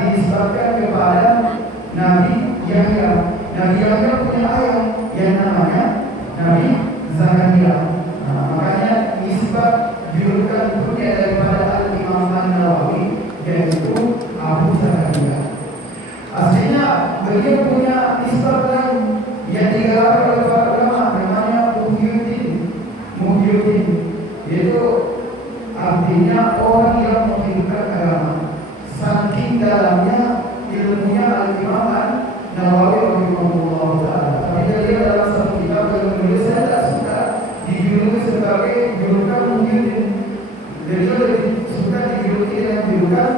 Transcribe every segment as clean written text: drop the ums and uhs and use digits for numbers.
dinisbatkan kepada Nabi Yahya. Nabi Yahya punya ayah yang namanya Nabi Zakaria. Makanya nisbat julukan punya daripada Al-Imam An-Nawawi, yaitu Abu Zakaria. Aslinya beliau punya nisbat lain yang digelar oleh para ulama, namanya Muhyiddin, yaitu artinya orang yang menghidupkan agama. Saking dalamnya ilmunya Al-Imam An-Nawawi rahimahullah ta'ala. Tapi dia dalam satu kitab yang menulis, saya tak suka dijuluki sebagai julukan Muhyiddin. Beliau lebih suka dijuluki dengan julukan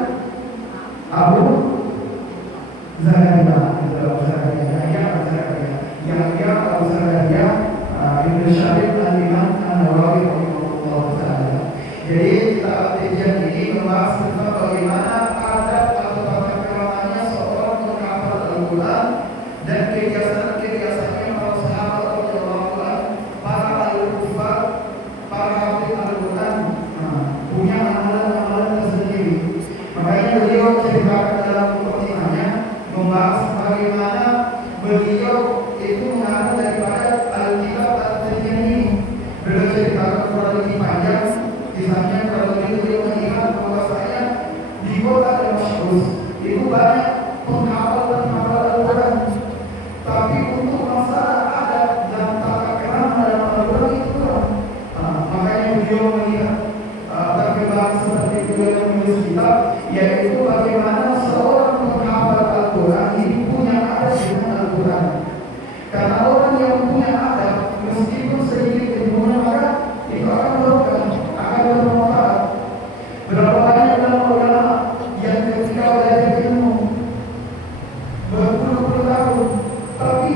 Abu Zakaria. Abu Zakaria Ibnu Syarif Al-Imam An-Nawawi rahimahullah ta'ala. Jadi kita kajian ini membahas tentang bagaimana adab atau tata keramanya seorang menghafal Al-Quran dan kebiasaan-kebiasaannya para sahabat radhiyallahu anhum, para al-kufar, para hafid Al-Quran punya amalan-amalan tersendiri. Makanya beliau ceritakan dalam mukadimahnya membahas bagaimana beliau itu mengaku daripada Alkitab At-Tirmidzi ini. Beliau ceritakan kurang lebih panjang kisahnya. Kalau beliau melihat bahwasanya di kota Damaskus itu banyak penghafal Al-Quran, tapi untuk masalah adat dan tata kerama dalam Al-Quran itu kurang. Makanya beliau melihat perkembangan seperti itu yang menulis kitab, yaitu bagaimana seorang penghafal Al-Quran ini punya adat dengan Al-Quran. Karena orang yang punya adab, meskipun sedikit ilmunya, maka itu akan bermanfaat. Berapa banyak ulama yang ketika belajar ilmu berpuluh-puluh tahun, tapi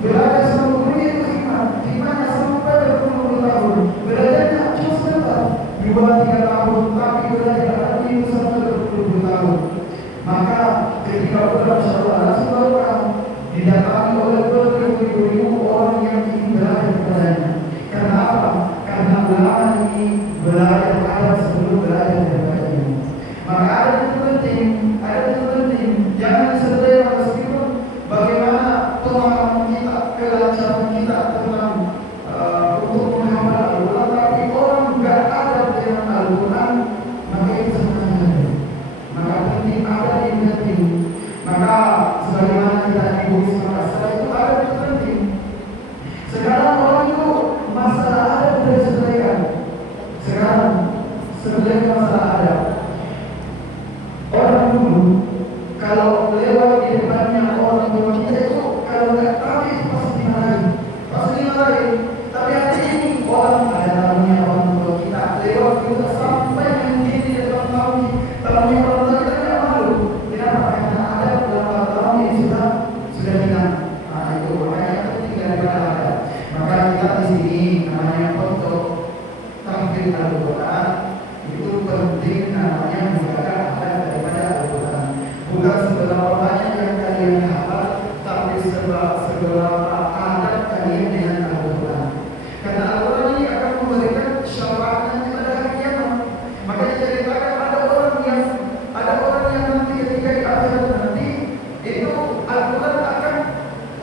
belajar sama gurunya itu hikmahnya sampai berpuluh-puluh tahun. Belajarnya cuma sebentar, 2-3 tahun, tapi belajar adab itu sampai berpuluh-puluh tahun. Maka ketika pulang insyaallah langsung baru didatangi oleh beribu-ribu orang yang ingin belajar kepadanya. Karena apa? Karena ulama ini belajar adab sebelum belajar daripada ilmu. Maka adab itu penting. Jangan disederhanakan, meskipun bagaimana pemahaman kita, kelancaran kita tentang untuk menghafal Al-Quran, tapi orang enggak adab dengan Al-Quran, maka itu sebenarnya. Maka penting adab ini penting. Maka sebagaimana kita diberi masalah itu adab itu penting. Sekarang orang itu masalah adab sudah diselesaikan. Sekarang sebenarnya masalah adab. Orang dulu kalau lewat di depannya orang tua kita itu, kalau nggak tahu itu pasti dimarahin. Tapi hari ini orang ada tamunya orang tua kita lewat kita sampai mungkin di depan tamunya orang tua kita tidak malu. Kenapa? Karena adab dalam tamu ini sudah hilang. Itu makanya penting daripada adab. Maka kita di sini namanya untuk tampil Al-Quran itu penting, namanya menjaga adab daripada Al-Quran. Bukan seberapa banyak yang kalian hafal, tapi seberapa adab kalian dengan Al-Quran. Karena Al-Quran ini akan memberikan syafaatnya pada hari kiamat. Maka diceritakan ada orang yang nanti ketika di akhirat nanti itu Al-Quran akan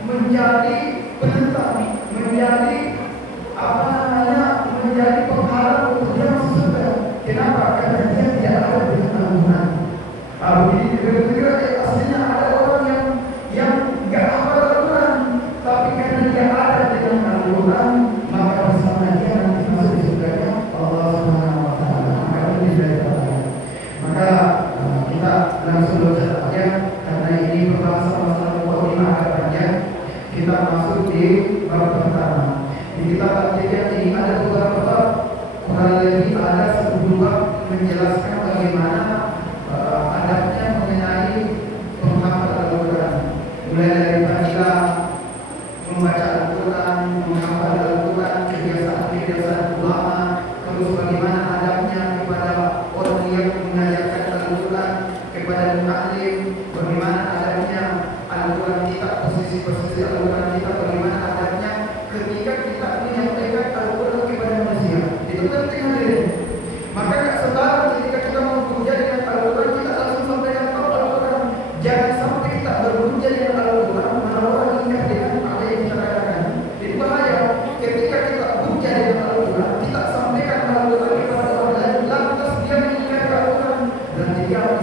menjadi penentang, menjadi menjadi penghalang untuk dia masuk surga. Kenapa? Karena dia tidak ada dengan Al-Quran. Begitu aslinya ada orang yang nggak hafal Al-Quran, tapi karena dia ada dengan Al-Quran, maka bersama dia nanti masuk di surganya Allah Subhanahu Wa Taala. Maka ini dari Allah. Maka kita langsung baca saja, karena ini pembahasan masalah mukadimah agak panjang. Kita masuk di bab pertama. Di kitab At-Tirmidzi ini ada beberapa bab, kurang lebih ada 10 bab menjelaskan bagaimana adabnya mengenai penghafal Al-Quran. Mulai dari fadilah membaca Al-Quran, menghafal Al-Quran, kebiasaan ulama, terus bagaimana adabnya kepada orang yang mengajarkan Al-Quran, kepada mu'allim, bagaimana adabnya Al-Quran kita, posisi Al-Quran kita, bagaimana adabnya ketika kita menyampaikan Al-Quran kepada manusia. Itu penting hadirin. Maka sekarang ketika kita mau bekerja dengan Al-Quran, kita langsung sampaikan Al-Quran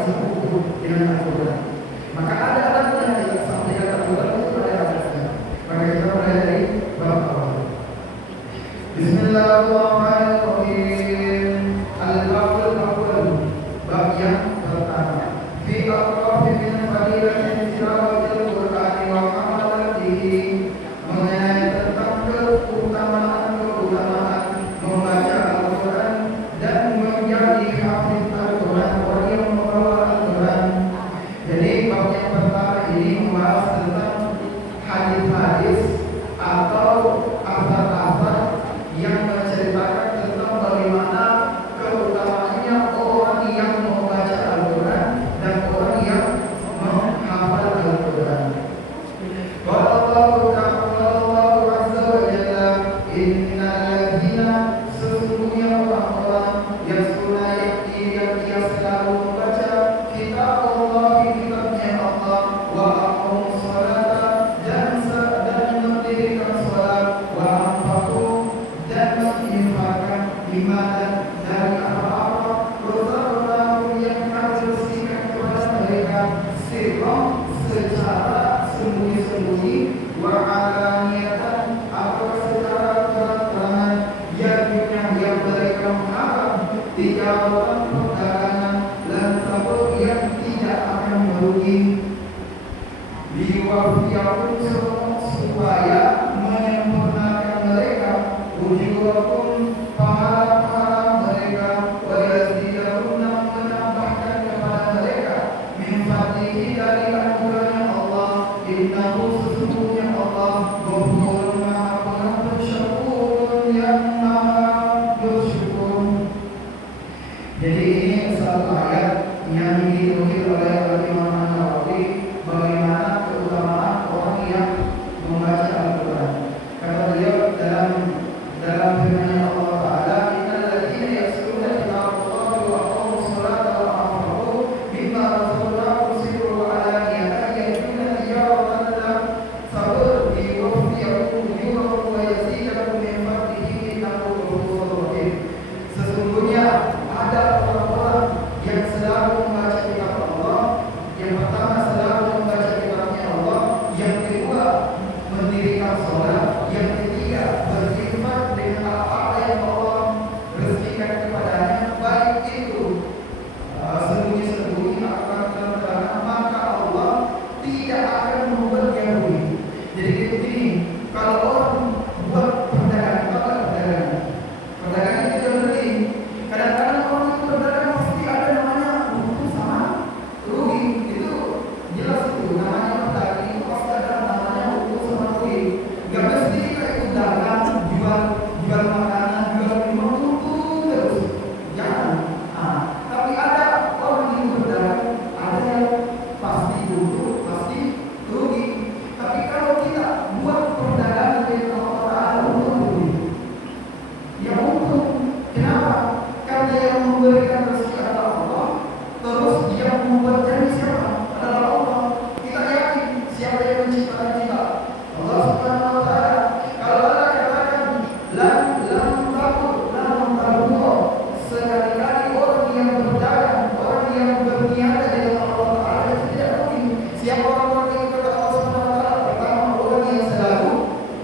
bersekutu dengan Al-Quran. Maka ada alatnya yang sampaikan Al-Quran itu ada alatnya. Maka kita mulai dari bab awal. Bismillahirrahmanirrahim. Al-Baqul Awwal. Bab yang pertama. Fi aqrafi min fadilatin tilawatil Qur'ani wa amalatihi. Mengenai tentang keutamaan membaca Al-Quran dan menjadi hafiz Al-Quran, orang yang membawa Al-Quran. Jadi bab yang pertama ini membahas tentang hadis-hadis atau asar-asar yang menceritakan tentang bagaimana keutamaannya orang yang membaca Al-Quran dan orang yang menghafal Al-Quran. Wallahu azza wa jalla, innal ladzina, sesungguhnya orang-orang yang dia selalu membaca kitab Allah, kitabnya Allah, wa aqamus salata, dan mendirikan salat, wa anfaqu, dan menginfakkan iman dari apa-apa razaqnahum yang kami berikan kepada mereka, sirran, secara sembunyi-sembunyi, wa alaniyatan, atau secara terang-terangan, yang mereka mengharap tijaratan, perdagangan, dan sabur yang tidak akan merugi, liwafiyahum, supaya menyempurnakan mereka ujurakum, pahala-pahala mereka, wa yazidahum, menambahkan kepada mereka min fadlihi, dari anugerahnya Allah, innahu, sesungguhnya Allah, Ghafurun, Maha Pengampun, Syakurun, yang Maha bersyukur. Jadi ini satu ayat yang dinukil oleh Imam An-Nawawi bagaimana keutamaan orang yang membaca Al-Quran. Kata beliau dalam firman Allah Taala, innal ladzina yasluna kitaballahi wa aqamus salata wa anfaqu mimma razaqnahum sirran wa alaniyatan yarjuna tijaratan lan tabur, liwafiyahum ujurahum wa yazidahum min fadlihi, innahu ghafurur rahim. Sesungguhnya ada orang-orang yang selalu membaca kitab Allah. Yang pertama, selalu membaca kitabnya Allah. Yang kedua, mendirikan sholat. Yang ketiga, berinfak dengan apa yang Allah rezekikan kepadanya, baik itu sembunyi-sembunyi atau terang-terangan, maka Allah tidak akan membuatnya rugi. Jadi begini, kalau orang buat perdagangan, apa perdagangan? Perdagangan itu yang penting. Kadang-kadang orang itu berdagang pasti ada namanya untung sama rugi. Itu jelas, itu namanya perdagangan itu pasti ada namanya untung sama rugi. Gak mesti kita ikut dagang, jual makanan, jual minuman, untung terus. Jangan. Tapi ada orang yang berdagang, ada yang pasti untung, pasti rugi. Tapi kalau kita buat perdagangan dengan orang untung rugi, ya untung. Kenapa? Karena yang memberikan rezeki adalah Allah. Terus yang membuat janji siapa? Adalah Allah. Kita yakin siapa yang menciptakan kita? Allah Subhanahu wa Ta'ala. Kalau Allah katakan lam takut, sekali-kali orang yang berdagang, orang yang berniaga dengan Allah Ta'ala itu tidak rugi. Siapa orang-orang yang kata Allah Subhanahu wa Ta'ala? Pertama, orang yang selalu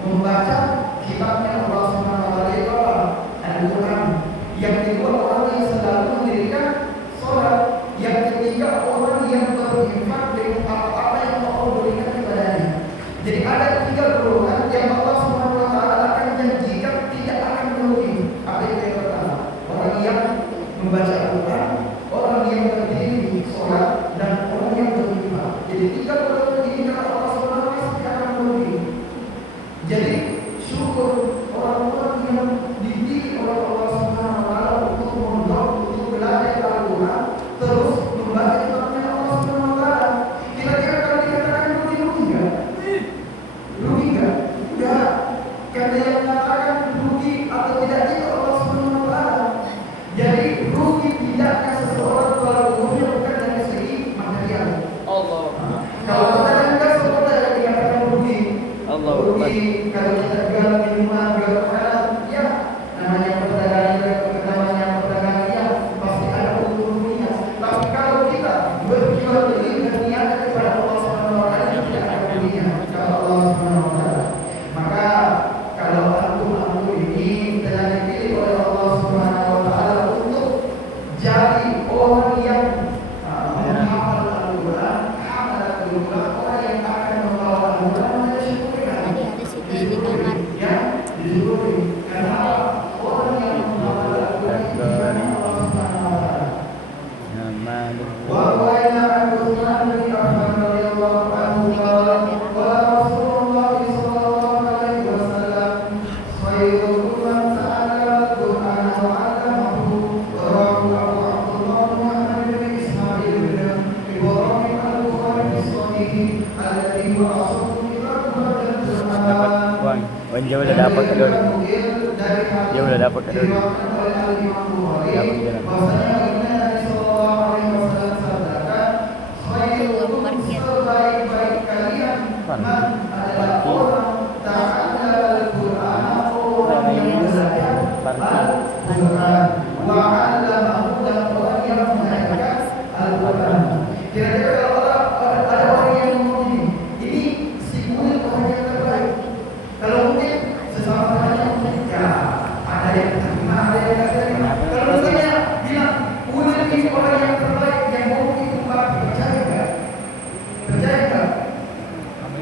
membaca kitabnya Allah Subhanahu wa Ta'ala, itu apa? Al-Quran. Yang kedua, orang yang selalu mendirikan sholat. Yang ketiga, orang yang berinfak dengan apa-apa yang Allah berikan kepadanya. Jadi ada tiga golongan yang Allah Subhanahu wa Ta'ala akan janjikan tidak akan merugi. Apa itu yang pertama? Orang yang membaca Al-Quran, orang yang berdiri sholat, dan orang yang berinfak. Jadi tiga golongan ini kata Allah Subhanahu wa Ta'ala tidak akan merugi. Jadi syukur orang-orang yang dididik oleh Allah Subhanahu wa Ta'ala untuk mondok, untuk belajar Al-Quran, terus membaca kitabnya Allah Subhanahu wa Ta'ala. Kira-kira kalau dikatakan rugi enggak? Rugi enggak? Enggak. Karena yang mengatakan rugi atau tidak itu Allah Subhanahu wa Ta'ala. Jadi rugi tidaknya seseorang kalau umurnya bukan dari segi material. Allah. Kalau kita enggak seperti yang dikatakan rugi. Allah. Rugi kalau kita jual minuman, jual makanan, ya namanya perdagangan, ya pasti ada untung ruginya. Tapi kalau kita jual beli dan niat kepada Allah Subhanahu wa taala tidak akan dunia kata Allah Subhanahu wa taala. Maka kalau antum ini telah dipilih oleh Allah Subhanahu wa taala untuk jadi orang yang menghafal Al-Qur'an, orang yang akan membawa Al-Qur'an, maka syukurlah. Ya, disyukuri. Karena orang yang membawa Al-Qur'an itu Allah Subhanahu wa taala. وروينا عن عثمان بن عفان رضي الله عنه قال قال رسول الله صلى الله عليه وسلم خيركم من تعلم القرآن وعلمه رواه أبو عبد الله محمد بن إسماعيل بن إبراهيم البخاري في صحيحه الذي هو أصل كتاب القرآن. Dia udah dapat kedua. Dia udah dapat kedua. Dapat jalan. Sebaik-baik kalian adalah orang ta'ala al-Qur'an, orang yang belajar Al-Qur'an, wa 'allamahu, dan orang yang mengajarkan Al-Qur'an. Kira-kira kalau ada orang yang ngomong ini si murid orang yang terbaik. Kalau mungkin sesama temannya mungkin ya ada yang terima, ada yang tak terima. Kalau misalnya bilang murid ini orang yang terbaik yang ngomong itu percaya nggak? Percaya nggak?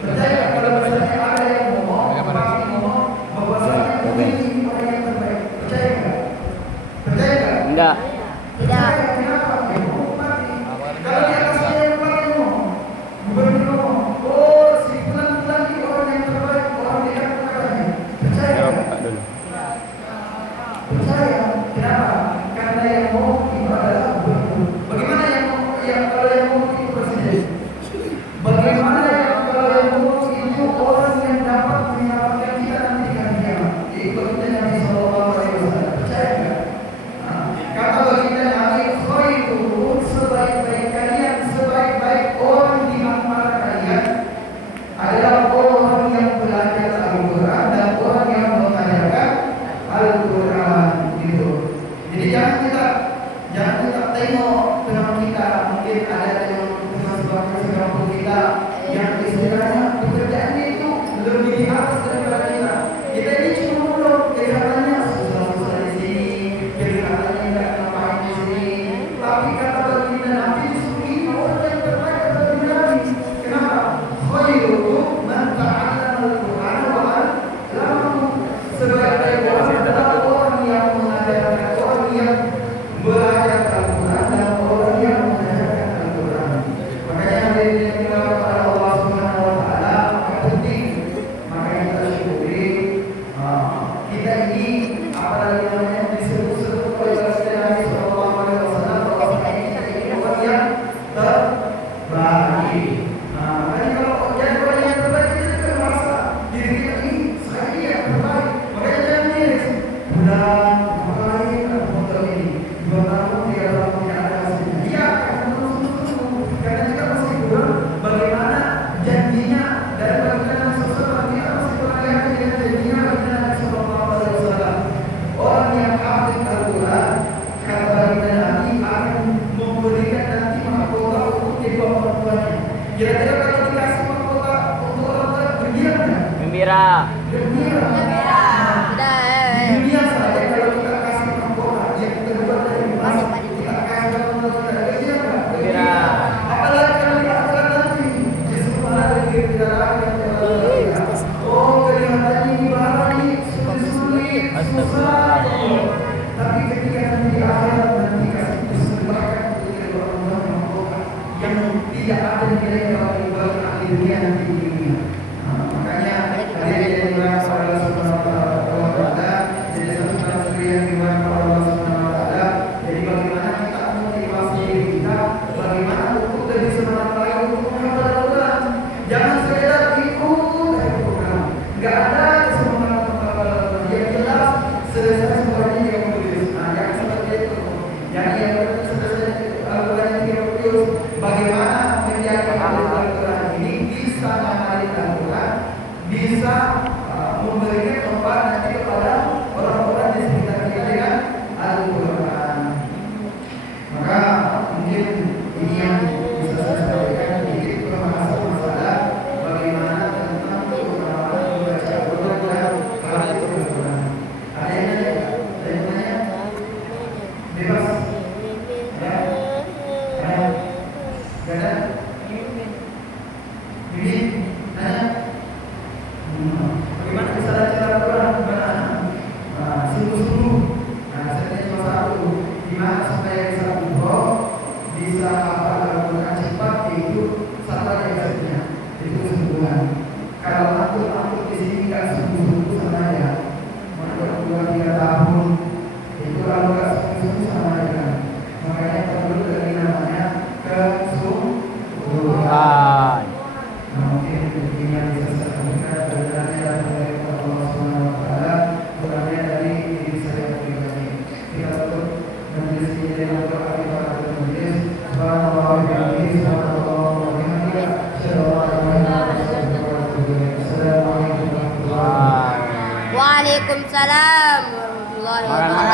Percaya nggak kalau misalnya ada yang ngomong bahwasanya ini orang yang terbaik? Percaya nggak? Percaya nggak? Enggak. Tidak. Kenapa? Kalau di atasnya yang paling ngomong, gubernur ngomong, oh si bulan-bulan ini orang yang terbaik, orang yang katanya. Percaya nggak? Percaya. Kenapa? Karena yang ngomong itu adalah gubernur. Bagaimana yang kalau yang ngomong itu presiden? Bagaimana kalau yang ngomong itu orang yang dapat menyelamatkan kita nanti di hari kiamat? Itu Nabi Sallallahu Alaihi Wasallam. Percaya nggak? Kata baginda Nabi, khairukum, sebaik-baik kalian, sebaik-baik orang di antara kalian adalah orang yang belajar Al-Quran dan orang yang mengajarkan Al-Quran itu. Jadi jangan kita tengok teman kita, mungkin ada yang sebab kita yang istilahnya pekerjaannya itu lebih di atas daripada kita. Kita ini cuma mulut, kelihatannya susah-susah di sini, kelihatannya tidak ngapain di sini. Tapi kata baginda Nabi, ini orang yang terbaik adalah Nabi. Kenapa? Khairukum man ta'allama al-Qur'an wa 'allamahu. Sebaik-baik orang adalah orang yang mengajarkan, orang yang belajar Al-Quran dan orang yang mengajarkan Al-Quran. Makanya dari kepada Allah Subhanahu wa taala penting, makanya kita syukuri kita ini apalagi namanya disebut-sebut oleh Rasulullah Sallallahu Alaihi Wasallam bahwa kita ini orang yang terbaik. Makanya kalau jadi orang yang terbaik kita juga merasa diri kita ini saya ini yang terbaik. Makanya jangan miris. Bulan terbaik atau ini 2 tahun 3 tahun tidak ada hasilnya. Iya, karena kita masih kurang bagaimana janjinya dari baginda Nabi SAW. Kita masih kurang lihat dengan janjinya baginda Nabi SAW. Orang yang hafid Al-Quran, kata baginda Nabi, akan memberikan nanti mahkota untuk kedua orang tuanya. Kira-kira kalau dikasih mahkota untuk orang tua, gembira nggak? Gembira. Gembira. Dunia saja kalau kita kasih mahkota yang kedua dari emas, kita kasih mahkota dari emas, gembira. Apalagi kalau di akhirat nanti, Bismillah dari lagi yang oh kelihatannya ini barang ini sulit, susah. Tapi ketika nanti di akhirat nanti kasih kesempatan untuk kedua orang tua mahkota yang tidak ada nilai kalau dibagi ahli dunia nanti di dunia. Makanya hari ini Allah Subhanahu wa taala jadi satu yang dimana Allah Subhanahu wa taala. Jadi bagaimana kita motivasi diri kita, bagaimana untuk lebih semangat lagi untuk menghafal Al-Quran. Jangan sekedar ikut program. Enggak ada semangat menghafal Al-Quran. Yang jelas selesai semuanya yang menulis. Nah, jangan seperti itu. Yang selesai Al-Quran yang menulis. Bagaimana menjaga Al-Quran ini bisa ada? Ini nanya. Bagaimana bisa baca Al-Quran? Sungguh-sungguh. Saya cuma satu. Gimana supaya bisa umroh, bisa hafal Al-Quran cepat, itu sabar ya. Itu kesungguhan. Kalau aku di sini nggak sungguh-sungguh sama ya. Mau 2-3 tahun, itu kalau nggak sungguh-sungguh sama ya. Makanya perlu dari namanya kesungguhan. Mungkin ini yang bisa saya sampaikan sebenarnya dari Allah Subhanahu Wa Taala, bukannya dari diri saya pribadi. Kita untuk majelis ini dengan doa kita akan majelis. Subhanallah wa bihamdihi, subhanallah wa bihamdihi, asyhadu an la ilaha illallah wa asyhadu anna Muhammadan rasulullah. Assalamualaikum warahmatullahi wabarakatuh. Waalaikumsalam warahmatullahi wabarakatuh.